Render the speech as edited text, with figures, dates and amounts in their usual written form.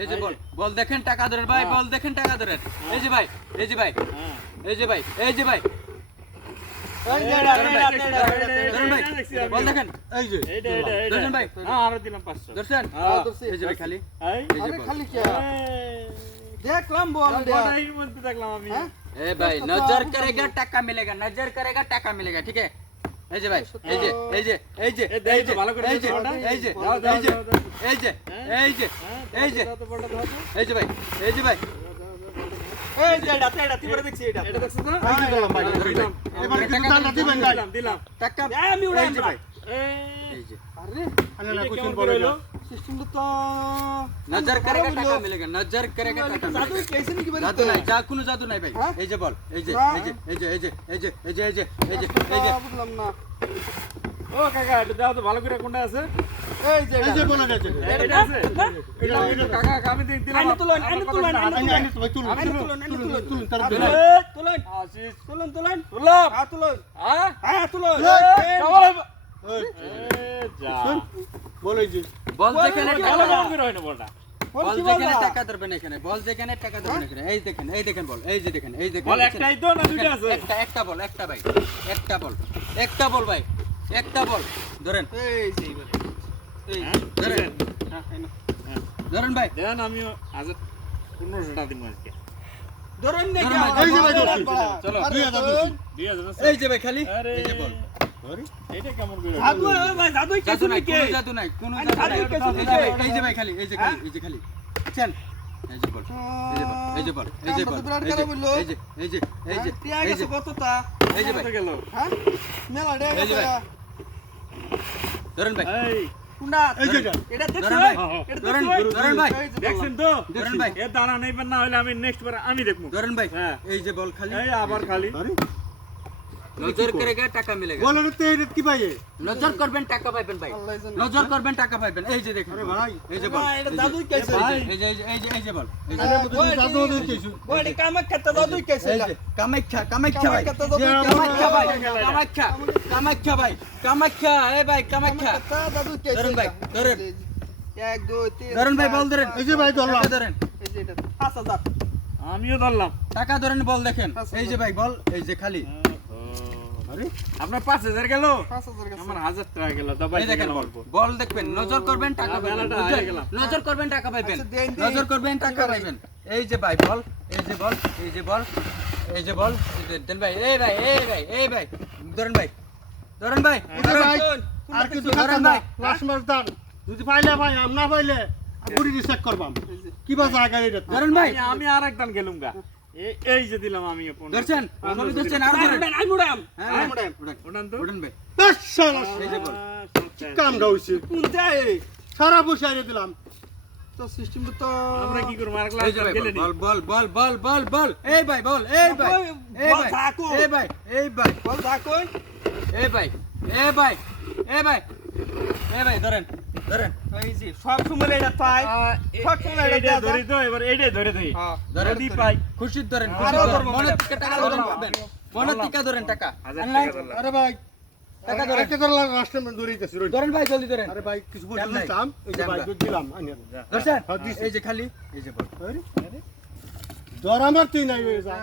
এই যে বল বল দেখেন টাকা ধরেন ভাই বল দেখেন টাকা ধরেন এই যে ভাই এই যে ভাই এই যে ভাই এই যে ভাই ধরেন ভাই বল দেখেন এই যে ধরেন ভাই আরো দিলাম 500 ধরছেন এই যে ভাই খালি এই যে বল খালি কি দেখলাম বল বড়াই মধ্যে দেখলাম আমি ए भाई नजर करेगा टक्का मिलेगा नजर करेगा टक्का मिलेगा ठीक है এই যে ভাই এই যে এই যে এই যে এই যে ভালো করে এই যে এই যে এই যে এই যে এই যে এই যে এই যে ভাই এই যে ভাই এই যে এটা তিনবার দেখছি এটা এটা দেখছ না এই যে দিলাম ভাই দিলাম এবারে কিন্তু টাকা দিবেন ভাই দিলাম টাকা আমি উড়াই ভাই এই যে আরে আরে না কোশ্চেন বললো সিস্টেম তো नजर करेगा टक्का मिलेगा नजर करेगा टक्का জাদু কেসে নাকি বলে জাদু নাই যা কোনো জাদু নাই ভাই এই যে বল এই যে এই যে এই যে এই যে এই যে এই যে এই যে এই যে এই যে বুঝলাম না ও কাকা এটা দাও তো ভালো করে কোনটা আছে এই যে এই যে বলা গেছে এটা আছে এটা কাকা আমি দিলাম আনি তুলন আনি তুলন আনি ভাই তুলুন আনি তুলন আনি তুলন তুলুন তার তুলন আশিস তুলন তুলন তুললাম হ্যাঁ তুলন হ্যাঁ হ্যাঁ তুলন যা বলে যে বল যেখানে ভালো টাকা করে হয় না বলটা বল যেখানে টাকা ধরবেন এখানে বল যেখানে টাকা ধরবেন এখানে এই দেখেন বল এই যে দেখেন এই দেখেন বল একটাই তো না দুটো আছে একটা বল একটা ভাই একটা বল ভাই একটা বল ধরেন এই যে এবারে এই ধরেন ধরেন ভাই দেন আমিও আজ 1500 টাকা দিন আজকে ধরেন নে ধরেন ভাই, এই যে ভাই চলো 2000 এই যে ভাই খালি এই যে বল এইটা কেমন করে জাদু ভাই জাদু জাদু কেসে নাই নাকি কোনো জাদু নাই কোনো জাদু নাই এই যে ভাই খালি এই যে খালি এই যে খালি আছেন এই যে বল এই যে বল এই যে বল এই যে বল এই যে এই যে এই যে টিয়া এই গেছে যে কতটা এই যে ভাই গেল হ্যাঁ মেলা ডে এই যে গেছে ভাই। ধরেন ভাই এই কুন্ডা এই যে এটা দেখছো ধরেন ভাই এটা ধরেন দেখছো ধরেন ভাই দেখছেন তো ধরেন ভাই এ দাঁড়া নেইবেন না হলে আমি নেক্সট বার আমি দেখবো ধরেন ভাই হ্যাঁ। এই যে বল খালি এই আবার খালি নজর করেগা টাকা মিলেগা বলে তে কি ভাই নজর করবেন টাকা পাইবেন ভাই আল্লাহ জানে নজর করবেন টাকা পাইবেন এই যে দেখেন ভাই এই যে বল না এটা জাদু কেসে এই যে এই যে এই যে বল এই যে জাদু কেসে বড় কামাখ্যা জাদু কেসে এই যে কামাখ্যা ভাই কামাখ্যা ভাই কামাখ্যা ভাই কামাখ্যা এই ভাই কামাখ্যা জাদু কেসে ধরেন ভাই, ধরেন। 1 2 3 ধরেন ভাই বল ধরেন এই যে ভাই ধরলাম টাকা ধরেন এই যে এটা 5000 আমিও ধরলাম টাকা ধরেন বল দেখেন এই যে ভাই বল এই যে খালি আরে আপনার 5000 গেল 5000 গেছে আমার 1000 টাকা গেল দবাই এই দেখেন বল বল দেখবেন নজর করবেন টাকা পাইবেন বেলাটা হয়ে গেলাম। নজর করবেন টাকা পাইবেন আচ্ছা, দেন, দেন। নজর করবেন টাকা পাইবেন এই যে ভাই বল এই যে বল এই যে বল এই যে বল এই যে দেন ভাই এই ভাই এই ভাই এই ভাই ধরেন ভাই ধরেন ভাই ধরেন ভাই আর কিছু ধরেন ভাই লাস্ট মাস দান যদি পাইলে ভাই আম না পাইলে বুড়ি রিসেট করবাম কি বা জায়গা এটা ধরেন ভাই আমি আরেক দান গেলুম গা এই যে দিলাম আমি ধরছেন সবই ধরছেন আর ধরেন আমি মুড়াম হ্যাঁ মুড়াম ওঠান তো উঠেন ভাই এই যে বল কাম গাউছি কোনটা সারা বসাইরে দিলাম তো সিস্টেম তো আমরা কি করব আর ক্লাস এই যে ভাই গেলে নি বল বল বল বল বল বল এই ভাই বল এই ভাই এই বল ভাই থাকো। এই ভাই এই ভাই বল থাকুন এই ভাই এই ভাই এই ভাই এই ভাই ধরেন ধরেন এই যে সব সময় এটা পাই সব সময় এটা এইটা ধরি তো এবার এইটাই ধরে দেই হ্যাঁ ধরেন যদি পাই খুশি ধরেন আরো ধরবো, মনে থেকে টাকা ধরেন পাবেন মনে থেকে ধরেন টাকা 1000 টাকা ধরলাম আরে ভাই টাকা ধরেন একটা ধরলাম রাষ্ট্র দৌড়াইতেছি ধরেন ভাই জলদি ধরেন আরে ভাই কিছু জান নাই। বলছিলাম এই যে জান ভাই নাই। দুধ দিলাম আনি ধরছেন হ্যাঁ, দিছি। এই যে খালি এই যে বল জ্বর আমার তুই নাই হয়ে যা